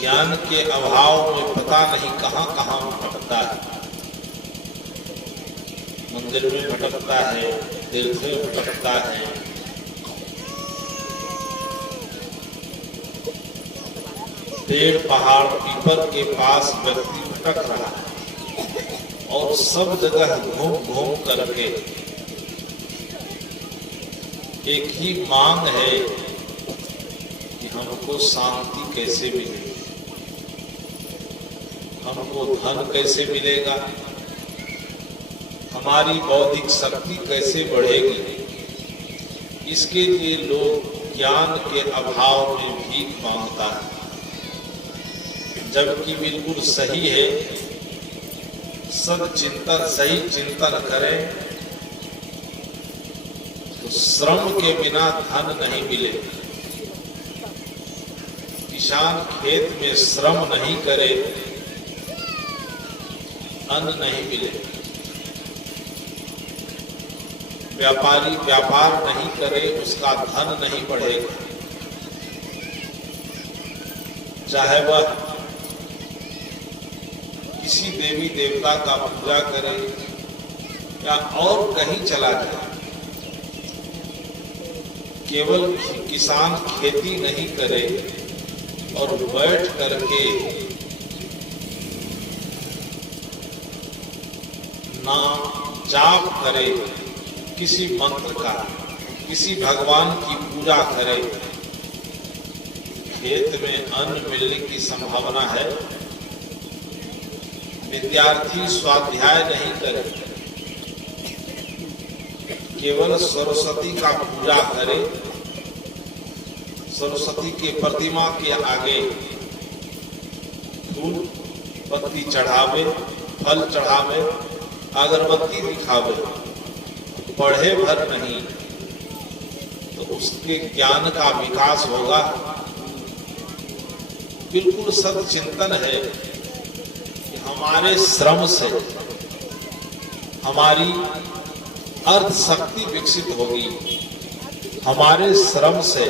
ज्ञान के अभाव में पता नहीं कहां कहां भटकता है। मंदिर में भटकता है, तीर्थ में भटकता है, पेड़ पहाड़ पीपल के पास व्यक्ति भटक रहा है और सब जगह घूम घूम करके एक ही मांग है कि हमको शांति कैसे मिलेगी, हमको धन कैसे मिलेगा, हमारी बौद्धिक शक्ति कैसे बढ़ेगी। इसके लिए लोग ज्ञान के अभाव में भीख मांगता है, जबकि बिल्कुल सही है। सदचिंतन सही चिंतन करें तो श्रम के बिना धन नहीं मिले। किसान खेत में श्रम नहीं करे, अन्न नहीं मिले। व्यापारी व्यापार नहीं करे, उसका धन नहीं बढ़ेगा। चाहे वह किसी देवी देवता का पूजा करे या और कहीं चला जाए, केवल किसान खेती नहीं करे और बैठ करके नाम जाप करे, किसी मंत्र का, किसी भगवान की पूजा करे, खेत में अन्न मिलने की संभावना है। विद्यार्थी स्वाध्याय नहीं करे, केवल सरस्वती का पूजा करे, सरस्वती के प्रतिमा के आगे फूल पत्ती चढ़ावे, फल चढ़ावे, अगरबत्ती दिखावे, पढ़े भर नहीं, तो उसके ज्ञान का विकास होगा। बिल्कुल सदचिंतन है कि हमारे श्रम से हमारी अर्थ शक्ति विकसित होगी, हमारे श्रम से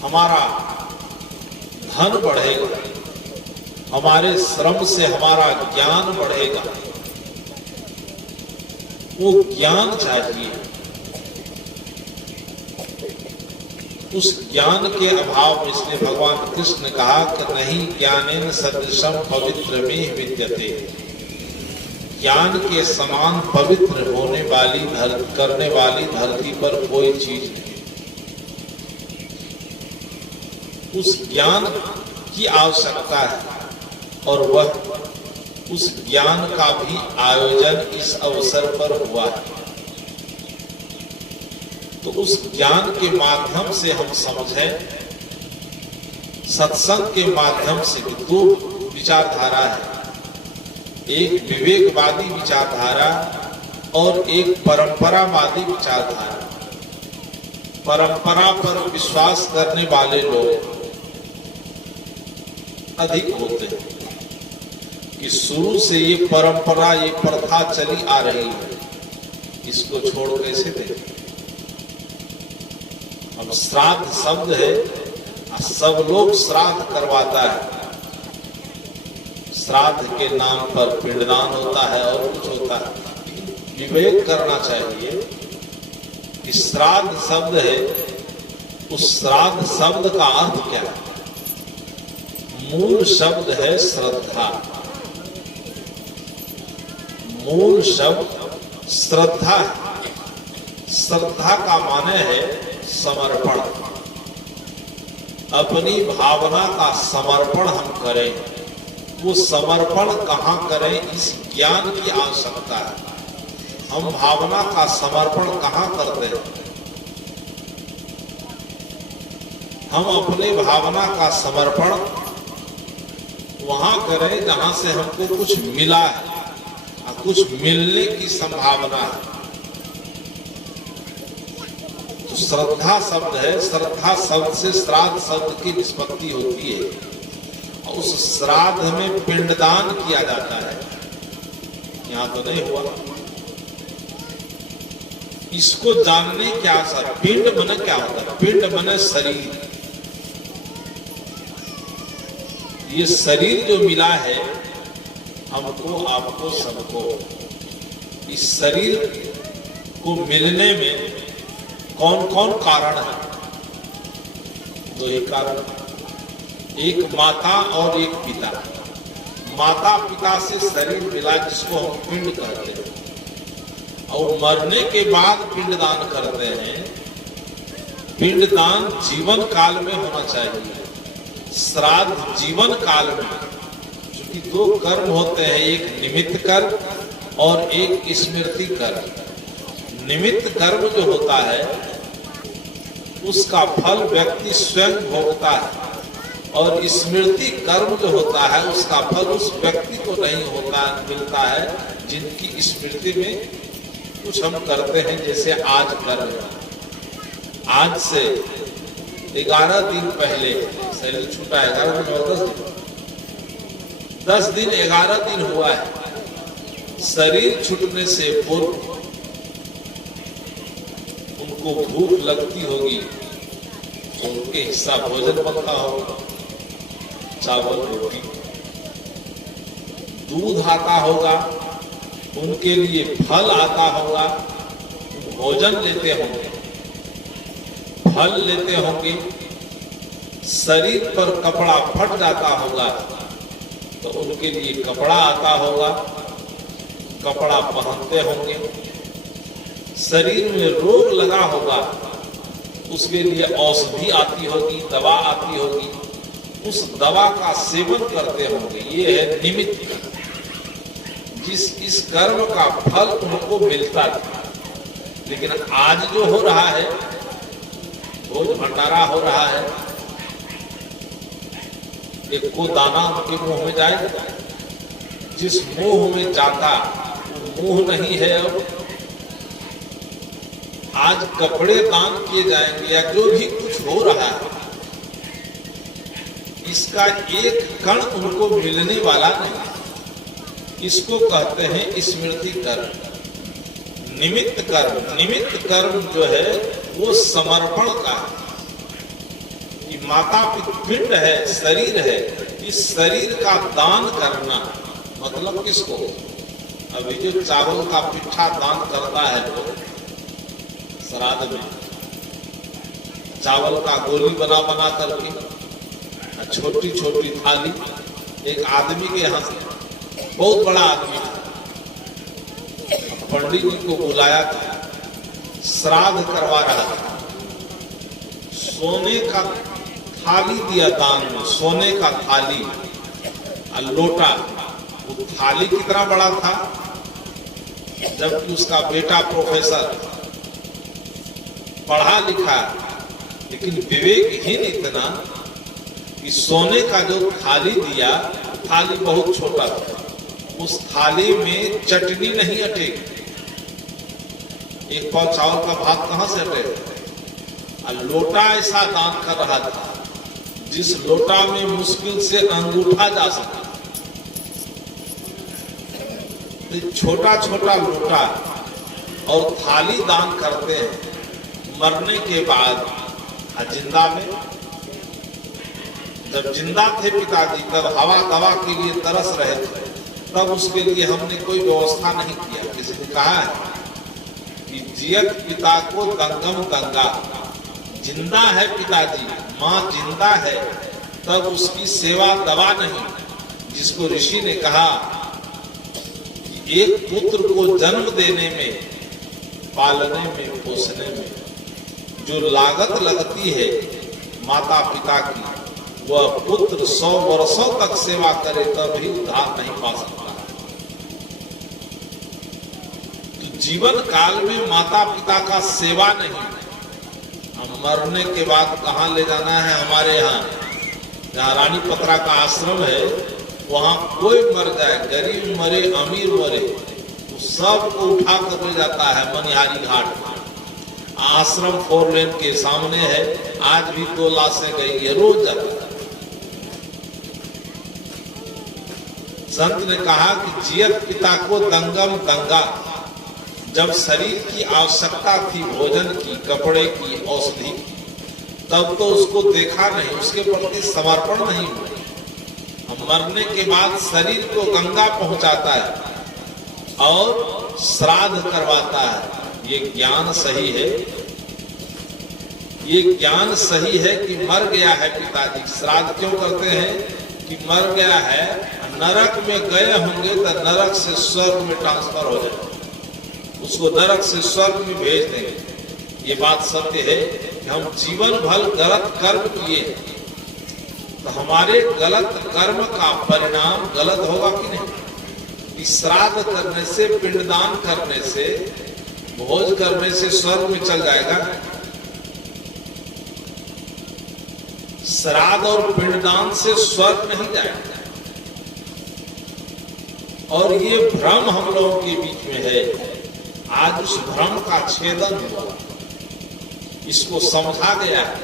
हमारा धन बढ़ेगा, हमारे श्रम से हमारा ज्ञान बढ़ेगा। वो ज्ञान चाहिए। उस ज्ञान के अभाव में इसलिए भगवान कृष्ण ने कहा कि नहीं ज्ञानेन सदृशम पवित्र में विद्यते। ज्ञान के समान पवित्र होने वाली करने वाली धरती पर कोई चीज नहीं। उस ज्ञान की आवश्यकता है और वह उस ज्ञान का भी आयोजन इस अवसर पर हुआ है। तो उस ज्ञान के माध्यम से हम समझें, सत्संग के माध्यम से दो विचारधारा है, एक विवेकवादी विचारधारा और एक परंपरावादी विचारधारा। परंपरा पर विश्वास करने वाले लोग अधिक होते हैं कि शुरू से ये परंपरा, ये प्रथा चली आ रही है, इसको छोड़ कैसे दें। अब श्राद्ध शब्द है, सब लोग श्राद्ध करवाता है। श्राद्ध के नाम पर पिंडदान होता है और कुछ होता है। विवेक करना चाहिए कि श्राद्ध शब्द है, उस श्राद्ध शब्द का अर्थ क्या है। मूल शब्द है श्रद्धा, मूल शब्द श्रद्धा है। श्रद्धा का माने है समर्पण। अपनी भावना का समर्पण हम करें। वो समर्पण कहाँ करें, इस ज्ञान की आवश्यकता है। हम भावना का समर्पण कहाँ करते हैं? हम अपने भावना का समर्पण वहां करें जहां से हमको कुछ मिला है, कुछ मिलने की संभावना है। तो श्रद्धा शब्द है, श्रद्धा शब्द से श्राद्ध शब्द की निष्पत्ति होती है और उस श्राद्ध में पिंडदान किया जाता है। यहां तो नहीं हुआ। इसको जानने क्या सर, पिंड मने क्या होता है? पिंड मने शरीर। ये शरीर जो मिला है हमको, आपको, सबको, इस शरीर को मिलने में कौन कौन कारण है? दो ही कारण, एक माता और एक पिता। माता पिता से शरीर मिला जिसको हम पिंड कहते हैं, और मरने के बाद पिंडदान करते हैं। पिंडदान जीवन काल में होना चाहिए, श्राद्ध जीवन काल में। क्योंकि दो कर्म होते हैं, एक निमित्त कर्म और एक स्मृति कर्म। निमित्त कर्म जो होता है उसका फल व्यक्ति स्वयं भोगता है, और स्मृति कर्म जो होता है उसका फल उस व्यक्ति को नहीं होता, मिलता है जिनकी स्मृति में कुछ हम करते हैं, जैसे आज कर रहे हैं। आज से 11 दिन पहले शरीर छूटा है, 11 दिन और 10 दिन 11 दिन हुआ है। शरीर छूटने से पूर्व उनको भूख लगती होगी तो उनके हिस्सा भोजन बनता होगा, चावल रोटी, दूध आता होगा, उनके लिए फल आता होगा, भोजन लेते होंगे, फल लेते होंगे। शरीर पर कपड़ा फट जाता होगा तो उनके लिए कपड़ा आता होगा, कपड़ा पहनते होंगे। शरीर में रोग लगा होगा, उसके लिए औषधि आती होगी, दवा आती होगी, उस दवा का सेवन करते होंगे। ये है निमित्त, इस कर्म का फल उनको मिलता था। लेकिन आज जो हो रहा है, भोज भंडारा हो रहा है, एक को दाना उनके मुंह में जाएगा, जिस मुंह में जाता वो मुंह नहीं है। अब आज कपड़े दान किए जाएंगे या जो भी कुछ हो रहा है, इसका एक कण उनको मिलने वाला नहीं। इसको कहते हैं स्मृति कर्म। निमित्त कर्म, निमित्त कर्म जो है वो समर्पण का है कि माता पिंड है, शरीर है, इस शरीर का दान करना। मतलब किसको? अभी जो चावल का पिट्ठा दान करता है वो श्राद्ध में, चावल का गोली बना बना करके छोटी छोटी थाली, एक आदमी के यहाँ बहुत बड़ा आदमी था, पंडित जी को बुलाया था, श्राद्ध करवा रहा था, सोने का थाली दिया दान में, सोने का थाली और लोटा। वो थाली कितना बड़ा था, जबकि उसका बेटा प्रोफेसर, पढ़ा लिखा, लेकिन विवेकहीन इतना कि सोने का जो थाली दिया, थाली बहुत छोटा था, उस थाली में चटनी नहीं अटेगी। एक पाव चावल का भात कहां से अटेगा? लोटा ऐसा दान कर रहा था जिस लोटा में मुश्किल से अंगूठा जा सका। छोटा छोटा लोटा और थाली दान करते हैं मरने के बाद। जिंदा में, जब जिंदा थे पिताजी, तब हवा दवा के लिए तरस रहे थे, तब उसके लिए हमने कोई व्यवस्था नहीं किया। किसी ने कहा है कि जियत पिता को गंगम गंगा, जिंदा है पिताजी, माँ जिंदा है, तब उसकी सेवा दवा नहीं। जिसको ऋषि ने कहा कि एक पुत्र को जन्म देने में, पालने में, पोसने में जो लागत लगती है माता पिता की, वह पुत्र 100 वर्षों तक सेवा करे तब भी उद्धार नहीं पा सकता। तो जीवन काल में माता पिता का सेवा नहीं, हम मरने के बाद कहाँ ले जाना है? हमारे यहाँ जहाँ रानी पत्रा का आश्रम है, वहां कोई मर जाए, गरीब मरे, अमीर मरे, तो सबको उठा कर ले जाता है मनिहारी घाट। आश्रम 4 लेन के सामने है, आज भी 2 लाशें गई है, रोज जाता है। संत ने कहा कि जियत पिता को दंगम गंगा, जब शरीर की आवश्यकता थी भोजन की, कपड़े की, औषधि, तब तो उसको देखा नहीं, उसके प्रति समर्पण नहीं हुआ। मरने के बाद शरीर को गंगा पहुंचाता है और श्राद्ध करवाता है। ये ज्ञान सही है, ये ज्ञान सही है कि मर गया है पिताजी। श्राद्ध क्यों करते हैं कि मर गया है, नरक में गए होंगे तो नरक से स्वर्ग में ट्रांसफर हो जाए, उसको नरक से स्वर्ग में भेज देंगे। ये बात सत्य है कि हम जीवन भर गलत कर्म किए तो हमारे गलत कर्म का परिणाम गलत होगा कि नहीं। श्राद्ध करने से, पिंडदान करने से, भोज करने से स्वर्ग में चल जाएगा। श्राद्ध और पिंडदान से स्वर्ग नहीं जाएगा। और ये भ्रम हम लोगों के बीच में है। आज उस भ्रम का छेदन हुआ, इसको समझा गया है।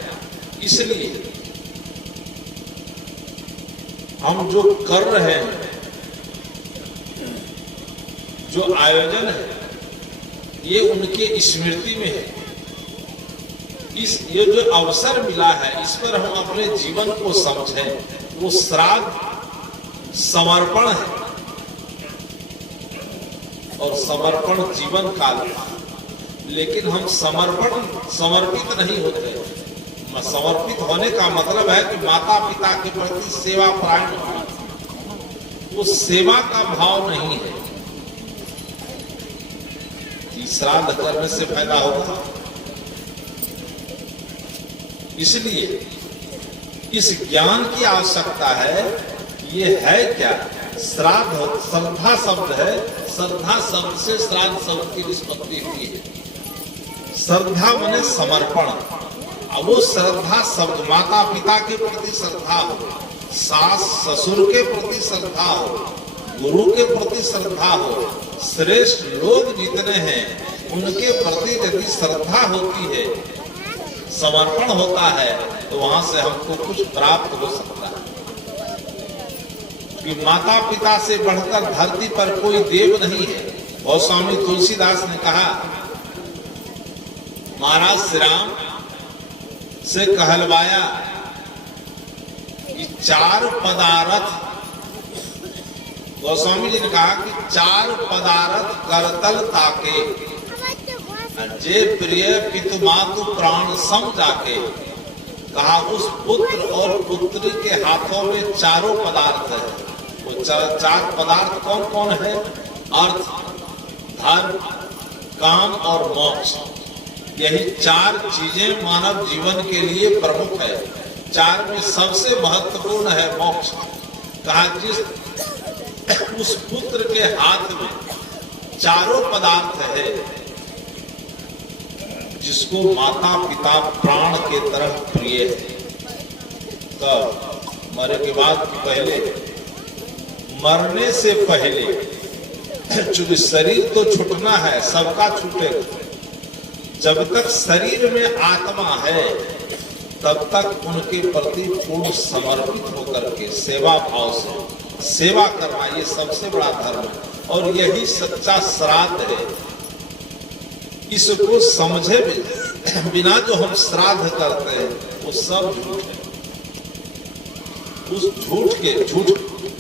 इसलिए हम जो कर रहे हैं, जो आयोजन है, ये उनके स्मृति में है। ये जो अवसर मिला है, इस पर हम अपने जीवन को समझें। वो श्राद्ध समर्पण है और समर्पण जीवन काल है। लेकिन हम समर्पित नहीं होते। समर्पित होने का मतलब है कि माता पिता के प्रति सेवा परायण होना। वो सेवा का भाव नहीं है। श्राद्ध करने से फायदा होगा। इसलिए इस ज्ञान की आवश्यकता है। ये है क्या? श्राद्ध श्रद्धा शब्द है। श्रद्धा शब्द से श्राद्ध शब्द की निष्पत्ति हुई है। श्रद्धा माने समर्पण। अब वो श्रद्धा शब्द माता पिता के प्रति श्रद्धा हो, सास ससुर के प्रति श्रद्धा हो, गुरु के प्रति श्रद्धा हो, श्रेष्ठ लोग जितने हैं उनके प्रति यदि श्रद्धा होती है, समर्पण होता है, तो वहां से हमको कुछ प्राप्त हो सकता है। कि माता पिता से बढ़कर धरती पर कोई देव नहीं है। गोस्वामी तुलसीदास ने कहा, महाराज श्री राम से कहलवाया कि चार पदार्थ, गोस्वामी जी ने कहा कि चार पदार्थ करतल ताके, जे प्रिय पितु मातु प्राण सम जाके। कहा उस पुत्र और पुत्री के हाथों में चारों पदार्थ है। वो चार पदार्थ कौन कौन है? अर्थ, धर्म, काम और मोक्ष। यही चार चीजें मानव जीवन के लिए प्रमुख है। चार में सबसे महत्वपूर्ण है मोक्ष। कहा जिस उस पुत्र के हाथ में चारों पदार्थ है, जिसको माता पिता प्राण के तरह प्रिय है। तो मरने के बाद पहले, मरने से पहले, चूंकि शरीर तो छूटना है, सबका छूटेगा। जब तक शरीर में आत्मा है तब तक उनके प्रति पूर्ण समर्पित होकर के सेवा भाव से सेवा करना, ये सबसे बड़ा धर्म है। और यही सच्चा श्राद्ध है। इसको समझे बिना जो हम श्राद्ध करते हैं वो सब झूठ है। उस झूठ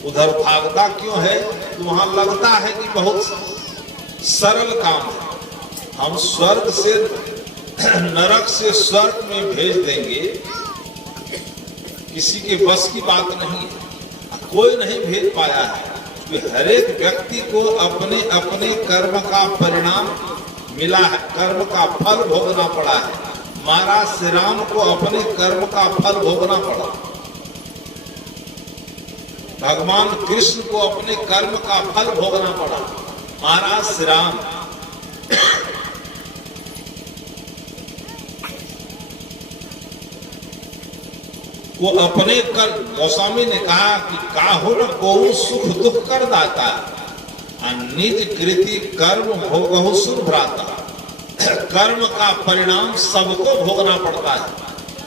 उधर भागता क्यों है? तो वहां लगता है कि बहुत सरल काम है, हम स्वर्ग से नरक से स्वर्ग में भेज देंगे। किसी के बस की बात नहीं है, कोई नहीं भेज पाया है। कि हर एक व्यक्ति को अपने अपने कर्म का परिणाम मिला है, कर्म का फल भोगना पड़ा है। महाराज श्री राम को अपने कर्म का फल भोगना पड़ा। भगवान कृष्ण को अपने कर्म का फल भोगना पड़ा। महाराज श्री राम वो अपने कर, गोस्वामी ने कहा कि काहु न कोहु सुख दुख कर दाता, निज कृति कर्म भोगहु सुर भ्राता। कर्म का परिणाम सबको भोगना पड़ता है।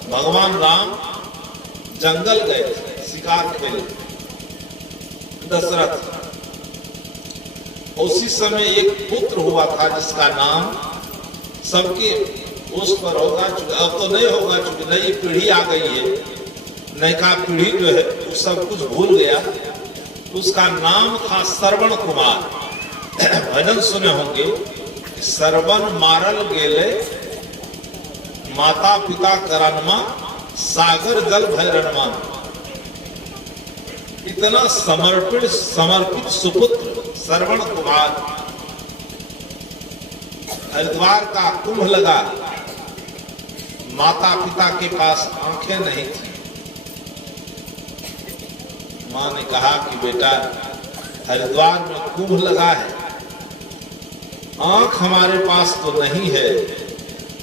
भगवान राम जंगल गए, शिकार के लिए, दशरथ। उसी समय एक पुत्र हुआ था जिसका नाम सबके उस पर होगा, अब तो नहीं होगा, चूंकि नई पीढ़ी आ गई है, नयका पीढ़ी जो है वो सब कुछ भूल गया। उसका नाम था श्रवण कुमार। भजन सुने होंगे, श्रवण मारल गेले माता पिता करनमा सागर जल भैरनमा। इतना समर्पित सुपुत्र श्रवण कुमार। हरिद्वार का कुंभ लगा, माता पिता के पास आंखें नहीं थी। मां ने कहा कि बेटा हरिद्वार में कुंभ लगा है, आंख हमारे पास तो नहीं है,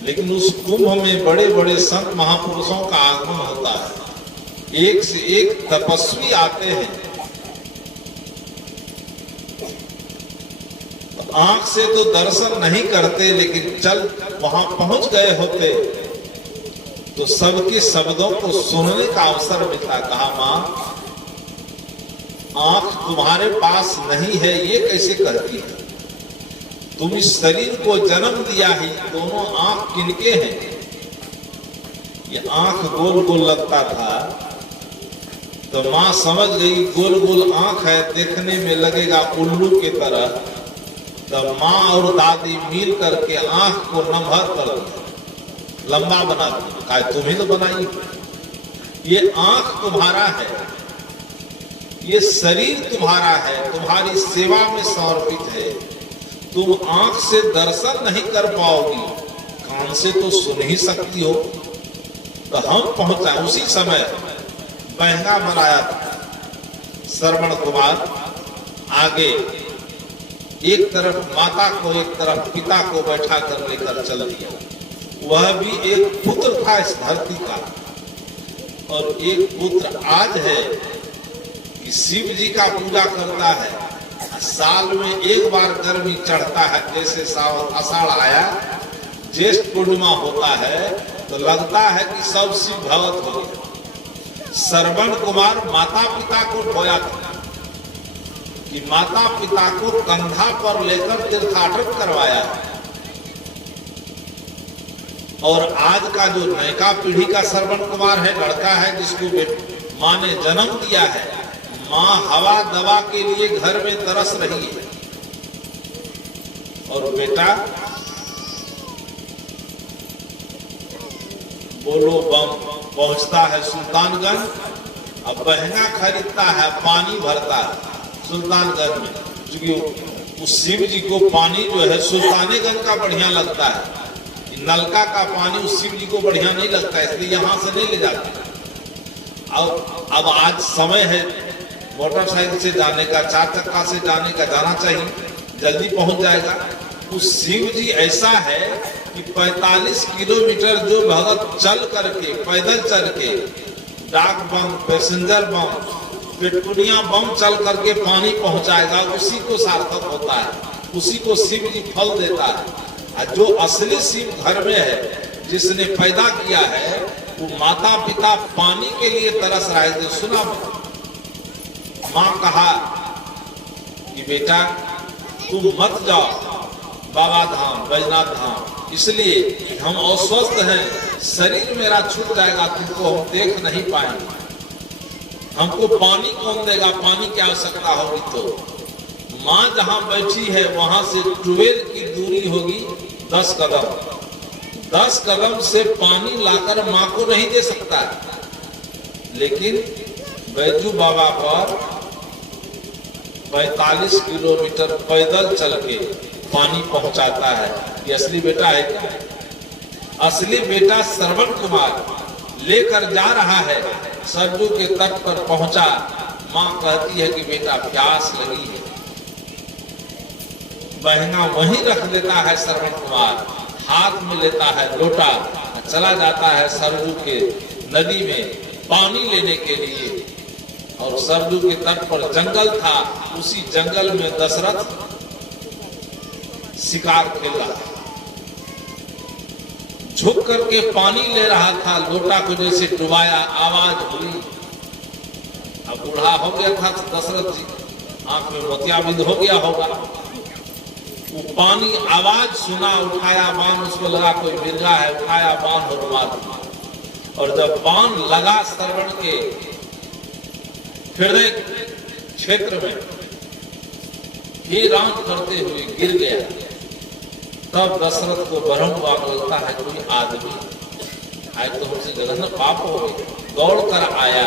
लेकिन उस कुंभ में बड़े बड़े संत महापुरुषों का आगमन होता है, एक से एक तपस्वी आते हैं। तो आंख से तो दर्शन नहीं करते, लेकिन चल वहां पहुंच गए होते तो सबके शब्दों को सुनने का अवसर मिलता। कहा मां, आंख तुम्हारे पास नहीं है ये कैसे कहती है? तुम इस शरीर को जन्म दिया ही, दोनों आंख किनके हैं? ये आंख गोल गोल लगता था तो मां समझ गई गोल गोल आंख है, देखने में लगेगा उल्लू की तरह। तो मां और दादी मिल करके आंख को नम्हर कर दिया, लंबा बना दिया। कहा तुम्हें तो बनाई, ये आंख तुम्हारा है, ये शरीर तुम्हारा है, तुम्हारी सेवा में समर्पित है। तुम आंख से दर्शन नहीं कर पाओगी, कान से तो सुन ही सकती हो। तो हम पहुंचा, उसी समय बहंगा बनाया था श्रवण कुमार। आगे एक तरफ माता को, एक तरफ पिता को बैठा कर लेकर चल दिया। वह भी एक पुत्र था इस धरती का, और एक पुत्र आज है कि शिव जी का पूजा करता है। साल में एक बार गर्मी चढ़ता है, जैसे सावन आषाढ़ आया, ज्येष्ठ पूर्णिमा होता है तो लगता है कि सब शिव भगत हो गए। श्रवण कुमार माता पिता को ढोया था कि माता पिता को कंधा पर लेकर तीर्थाटन करवाया। और आज का जो नयका पीढ़ी का श्रवण कुमार है, लड़का है जिसको मां ने जन्म दिया है, मां हवा दवा के लिए घर में तरस रही है, और बेटा बोलो बम पहुंचता है सुल्तानगंज। अब बहंगा खरीदता है, पानी भरता है सुल्तानगंज में, क्योंकि उस शिव जी को पानी जो है सुल्तानगंज का बढ़िया लगता है। नलका का पानी उस शिव जी को बढ़िया नहीं लगता है, इसलिए यहां से नहीं ले जाते। अब आज समय है मोटरसाइकिल से जाने का, 4 चक्का से जाने का, जाना चाहिए, जल्दी पहुंच जाएगा। उस शिव जी ऐसा है कि 45 किलोमीटर जो भगत चल करके, पैदल चल के, डाक बम, पैसेंजर बम, पेट्रोलियम बम चल करके पानी पहुंचाएगा, उसी को सार्थक होता है, उसी को शिव जी फल देता है। जो असली शिव घर में है, जिसने पैदा किया है, वो माता पिता पानी के लिए तरस रहे थे। सुना मां कहा कि बेटा तुम मत जाओ बाबा धाम, बैजनाथ धाम, इसलिए हम अस्वस्थ हैं, शरीर मेरा छूट जाएगा, तुमको हम देख नहीं पाएंगे। हमको पानी कौन देगा, पानी की आवश्यकता होगी तो। मां जहां बैठी है वहां से 12 की दूरी होगी 10 कदम। 10 कदम से पानी लाकर मां को नहीं दे सकता, लेकिन बैजू बाबा पर 45 किलोमीटर पैदल चल के पानी पहुंचाता है। ये असली बेटा है क्या? असली बेटा श्रवण कुमार लेकर जा रहा है, सरजू के तट पर पहुंचा। मां कहती है कि बेटा प्यास लगी है। बहना वहीं रख देता है श्रवण कुमार, हाथ में लेता है लोटा, चला जाता है सरजू के नदी में पानी लेने के लिए। और सरजू के तट पर जंगल था, उसी जंगल में दशरथ शिकार खेल रहा था। झुक करके पानी ले रहा था, लोटा को जैसे डुबाया, आवाज हुई। अब बूढ़ा हो गया था दशरथ जी, आंख में मोतियाबिंद हो गया होगा। वो पानी आवाज सुना, उठाया बाण, उसको लगा कोई मिर्गा है, उठाया बाण और मार दिया। और जब बाण लगा श्रवण के हृदय क्षेत्र में, हे राम करते हुए गिर गया। तब दशरथ को बारंबार लगता है कोई आदमी आज तो हमसे जघन्य पाप हो गए। दौड़ कर आया,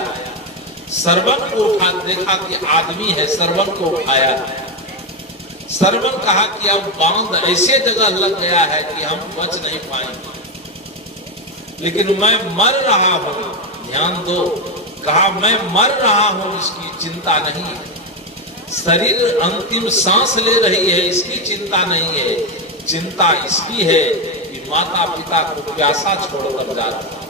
श्रवण को उठा, देखा कि आदमी है, श्रवण को उठाया। श्रवण कहा कि अब बांध ऐसे जगह लग गया है कि हम बच नहीं पाएंगे, लेकिन मैं मर रहा हूं, ध्यान दो, कहा मैं मर रहा हूं, इसकी चिंता नहीं है। शरीर अंतिम सांस ले रही है, इसकी चिंता नहीं है। चिंता इसकी है कि माता पिता को प्यासा छोड़कर जा रहा है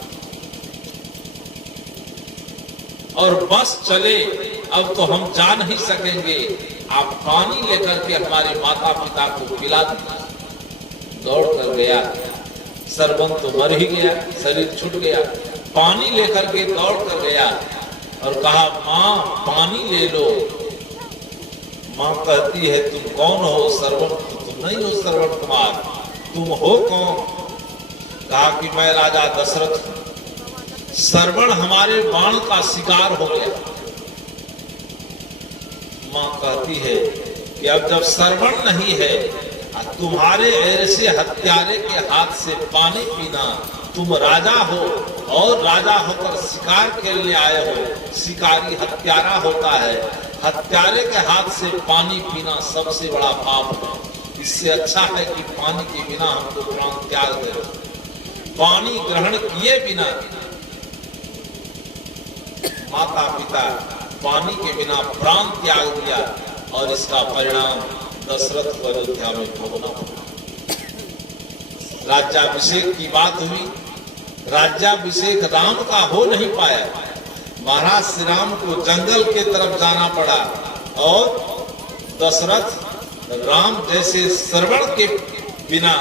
और बस चले, अब तो हम जा नहीं सकेंगे, आप पानी लेकर के हमारे माता पिता को पिला दीजिए। दौड़ कर गया, सरवन तो मर ही गया, शरीर छूट गया। पानी लेकर के दौड़ कर गया और कहा माँ पानी ले लो। माँ कहती है तुम कौन हो? श्रवण? तुम नहीं हो श्रवण कुमार, तुम हो कौन? कहा कि मैं राजा दशरथ हूं। श्रवण हमारे बाण का शिकार हो गया। माँ कहती है कि अब जब श्रवण नहीं है, तुम्हारे ऐसे हत्यारे के हाथ से पानी पीना, तुम राजा हो और राजा होकर शिकार खेलने आए हो, शिकारी हत्यारा होता है, हत्यारे के हाथ से पानी पीना सबसे बड़ा पाप है। इससे अच्छा है कि पानी के बिना हमको प्राण त्याग दे। पानी ग्रहण किए बिना माता पिता पानी के बिना प्राण त्याग दिया और इसका परिणाम दशरथ को अयोध्या में भोगना पड़ा। राज्याभिषेक की बात हुई, राज्याभिषेक राम का हो नहीं पाया। महाराज श्री राम को जंगल के तरफ जाना पड़ा और दशरथ राम जैसे श्रवण के बिना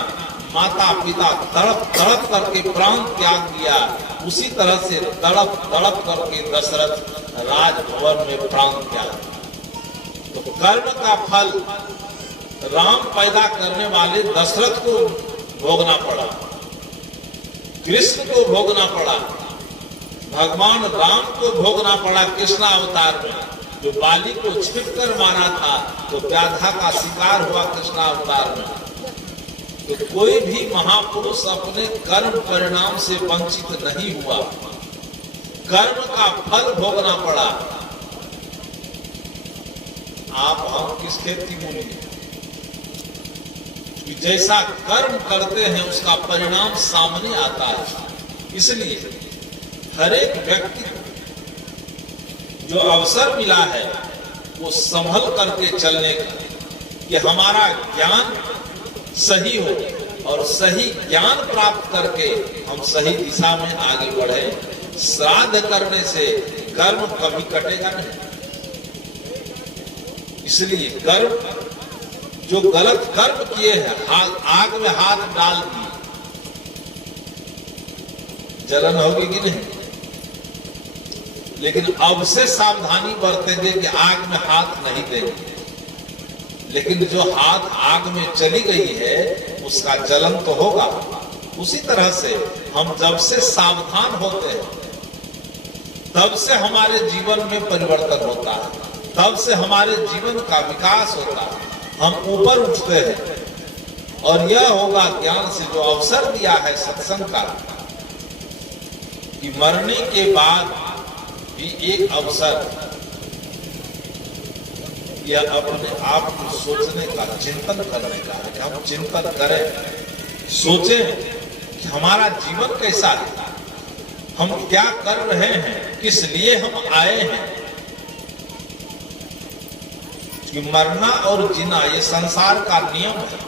माता पिता तड़प तड़प करके प्राण त्याग दिया, उसी तरह से तड़प तड़प करके दशरथ राजभवन में प्राण त्याग। तो कर्म का फल राम पैदा करने वाले दशरथ को भोगना पड़ा, कृष्ण को भोगना पड़ा, भगवान राम को भोगना पड़ा। कृष्ण अवतार में जो बाली को छिप कर मारा था तो व्याधा का शिकार हुआ कृष्ण अवतार में। तो कोई भी महापुरुष अपने कर्म परिणाम से वंचित नहीं हुआ, कर्म का फल भोगना पड़ा। आप हम किस खेती मूली, जैसा कर्म करते हैं उसका परिणाम सामने आता है। इसलिए हर एक व्यक्ति जो अवसर मिला है वो संभल करके चलने का, कि हमारा ज्ञान सही हो और सही ज्ञान प्राप्त करके हम सही दिशा में आगे बढ़े। श्राद्ध करने से कर्म कभी कटेगा नहीं। इसलिए कर्म जो गलत कर्म किए हैं, आग में हाथ डाल दिए, जलन होगी कि नहीं? लेकिन अब से सावधानी बरतेंगे कि आग में हाथ नहीं देंगे। लेकिन जो हाथ आग में चली गई है उसका जलन तो होगा। उसी तरह से हम जब से सावधान होते हैं तब से हमारे जीवन में परिवर्तन होता है, तब से हमारे जीवन का विकास होता है, हम ऊपर उठते हैं। और यह होगा ज्ञान से जो अवसर दिया है सत्संग का, कि मरने के बाद भी एक अवसर यह अपने आप को सोचने का, चिंतन करने का है। हम चिंतन करें, सोचें कि हमारा जीवन कैसा है, हम क्या कर रहे हैं, किस लिए हम आए हैं। कि मरना और जीना ये संसार का नियम है।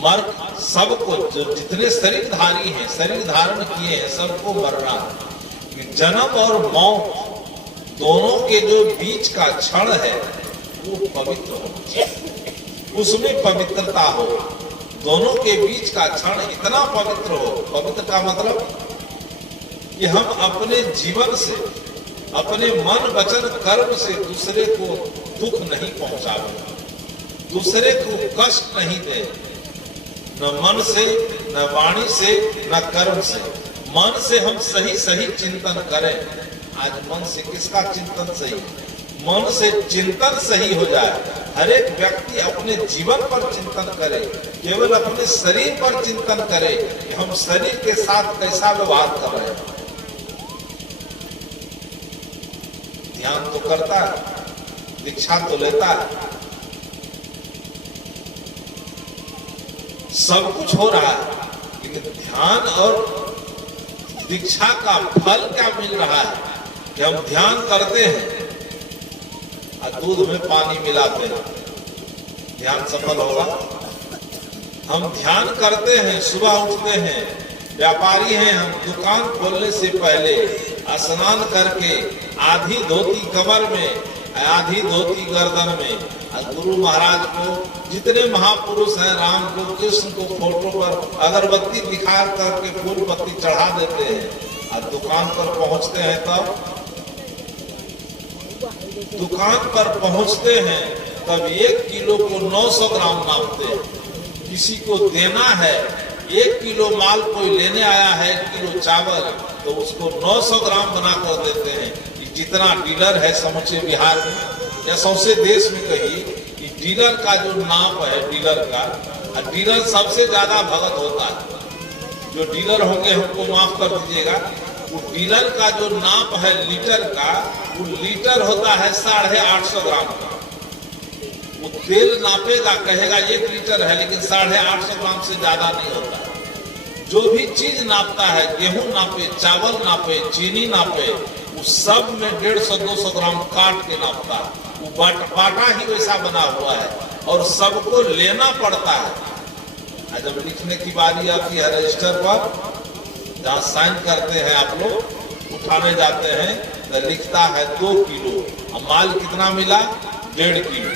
मर सबको, जो जितने शरीरधारी हैं, शरीर धारण किए हैं, सबको मरना है। जन्म और मौत दोनों के जो बीच का क्षण है वो पवित्र हो, उसमें पवित्रता हो। दोनों के बीच का क्षण इतना पवित्र हो। पवित्र का मतलब कि हम अपने जीवन से, अपने मन वचन कर्म से दूसरे को दुख नहीं पहुंचावे, दूसरे को कष्ट नहीं दे, न मन से, न वाणी से, न कर्म से। मन से हम सही सही चिंतन करें। आज मन से किसका चिंतन सही? मन से चिंतन सही हो जाए। हर एक व्यक्ति अपने जीवन पर चिंतन करे, केवल अपने शरीर पर चिंतन करे कि हम शरीर के साथ कैसा व्यवहार कर रहे हैं। ध्यान तो करता है, दीक्षा तो लेता है, सब कुछ हो रहा है, लेकिन ध्यान और दीक्षा का फल क्या मिल रहा है कि हम ध्यान करते हैं और दूध में पानी मिलाते हैं, ध्यान सफल होगा? हम ध्यान करते हैं, सुबह उठते हैं, व्यापारी हैं हम, दुकान खोलने से पहले स्नान करके आधी धोती कमर में, आधी धोती गर्दन में, गुरु महाराज को, जितने महापुरुष हैं, राम को, कृष्ण को फोटो पर अगरबत्ती दिखा करके फूल पत्ती चढ़ा देते हैं और दुकान पर पहुंचते हैं। तब दुकान पर पहुंचते हैं तब 1 किलो को 900 ग्राम नापते हैं। किसी को देना है, 1 किलो माल कोई लेने आया है, 1 किलो चावल, तो उसको 900 ग्राम बना कर देते हैं। जितना डीलर है समूचे बिहार में या सौसे देश में, कही कि डीलर का जो नाप है, डीलर का, डीलर सबसे ज्यादा भगत होता है। जो डीलर होंगे हमको माफ कर दीजिएगा, वो डीलर का जो नाप है लीटर का, वो लीटर होता है 850 ग्राम का। वो तेल नापेगा, कहेगा 1 लीटर है, लेकिन 850 ग्राम से ज्यादा नहीं होता। जो भी चीज नापता है, गेहूं नापे, चावल नापे, चीनी नापे, उस सब में 150-200 ग्राम काट के नापता है। वो बाटा ही वैसा बना हुआ है और सबको लेना पड़ता है। जब लिखने की बारी आती है रजिस्टर पर, जहाँ साइन करते हैं आप लोग, उठाने जाते हैं तो लिखता है 2 किलो, और माल कितना मिला? 1.5 किलो।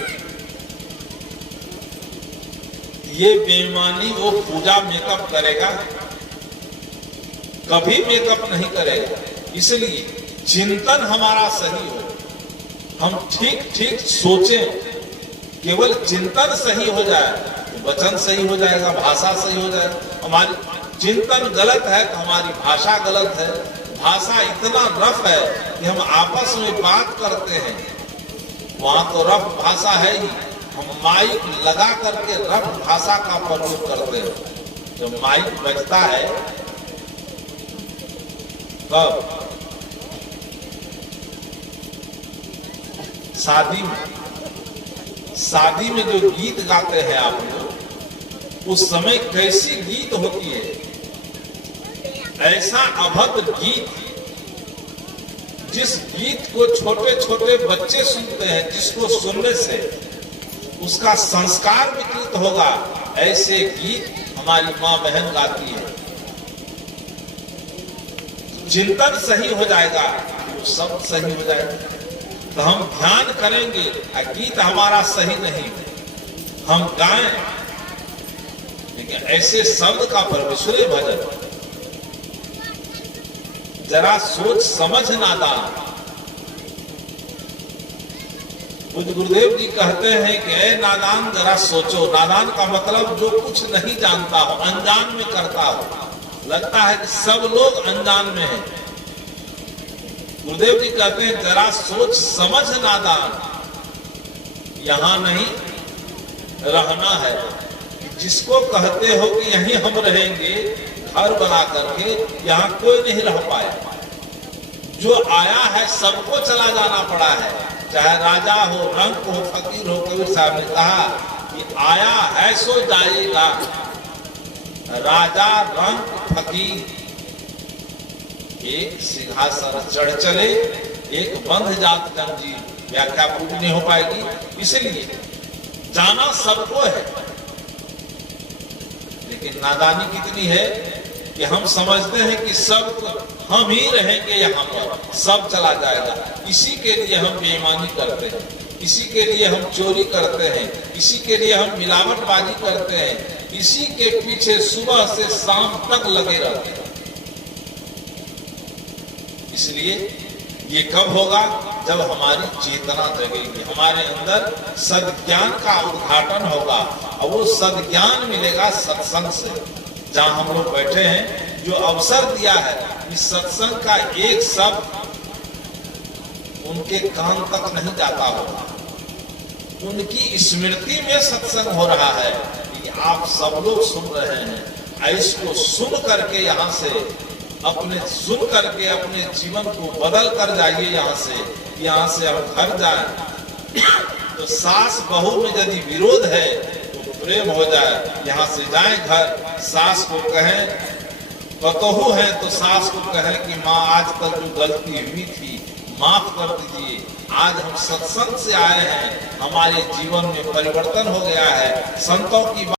ये बेईमानी वो पूजा मेकअप करेगा? कभी मेकअप नहीं करेगा। इसलिए चिंतन हमारा सही हो, हम ठीक ठीक सोचें, केवल चिंतन सही हो जाए तो वचन सही हो जाएगा, भाषा सही हो जाएगा। हमारी चिंतन गलत है तो हमारी भाषा गलत है। भाषा इतना रफ है कि हम आपस में बात करते हैं, वहां तो रफ भाषा है ही, हम माइक लगा करके रफ भाषा का प्रयोग करते हैं। जब माइक बजता है तब शादी में जो गीत गाते हैं आप लोग, उस समय कैसी गीत होती है? ऐसा अभद्र गीत, जिस गीत को छोटे छोटे बच्चे सुनते हैं, जिसको सुनने से उसका संस्कार विकृत होगा, ऐसे गीत हमारी माँ बहन गाती है। चिंतन सही हो जाएगा तो सब सही हो जाएगा। तो हम ध्यान करेंगे, गीत हमारा सही नहीं, हम गाएं, लेकिन ऐसे शब्द का परमेश्वरी भजन, जरा सोच समझ नादान। कुछ गुरुदेव जी कहते हैं कि ऐ नादान जरा सोचो। नादान का मतलब जो कुछ नहीं जानता हो, अनजान में करता हो। लगता है कि सब लोग अनजान में हैं। गुरुदेव जी कहते हैं जरा सोच समझ नादान, यहां नहीं रहना है। जिसको कहते हो कि यहीं हम रहेंगे घर बना करके, यहाँ कोई नहीं रह पाया। जो आया है सबको चला जाना पड़ा है, चाहे राजा हो, रंक हो, फकीर हो। कबीर साहब ने कहा कि आया है सो जाएगा, राजा रंक फकीर एक सिंहासन चढ़ चले, एक बंध जात जंजीर। व्याख्या पूरी नहीं हो पाएगी। इसलिए जाना सबको है, लेकिन नादानी कितनी है कि हम समझते हैं कि सब हम ही रहेंगे, यहाँ पर सब चला जाएगा। इसी के लिए हम बेईमानी करते हैं, इसी के लिए हम चोरी करते हैं, इसी के लिए हम मिलावटबाजी करते हैं, इसी के पीछे सुबह से शाम तक लगे रहते हैं। इसलिए ये कब होगा? जब हमारी चेतना जगेगी, हमारे अंदर सद्ज्ञान का उद्घाटन होगा। और वो सद्ज्ञान मिलेगा सत्संग से। जहाँ हम लोग बैठे हैं जो अवसर दिया है, इस सत्संग का एक शब्द उनके कान तक नहीं जाता होगा, उनकी स्मृति में सत्संग हो रहा है, आप सब लोग सुन रहे हैं। इसको सुन करके यहाँ से सुन करके अपने जीवन को बदल कर जाइए। यहाँ से हम घर जाए तो सास बहू में यदि विरोध है तो प्रेम हो जाए। यहाँ से जाए घर, सास को कहें, पतोहू है तो सास को कहें कि माँ आज तक जो गलती हुई थी माफ कर दीजिए, आज हम सत्संग से आए हैं, हमारे जीवन में परिवर्तन हो गया है। संतों की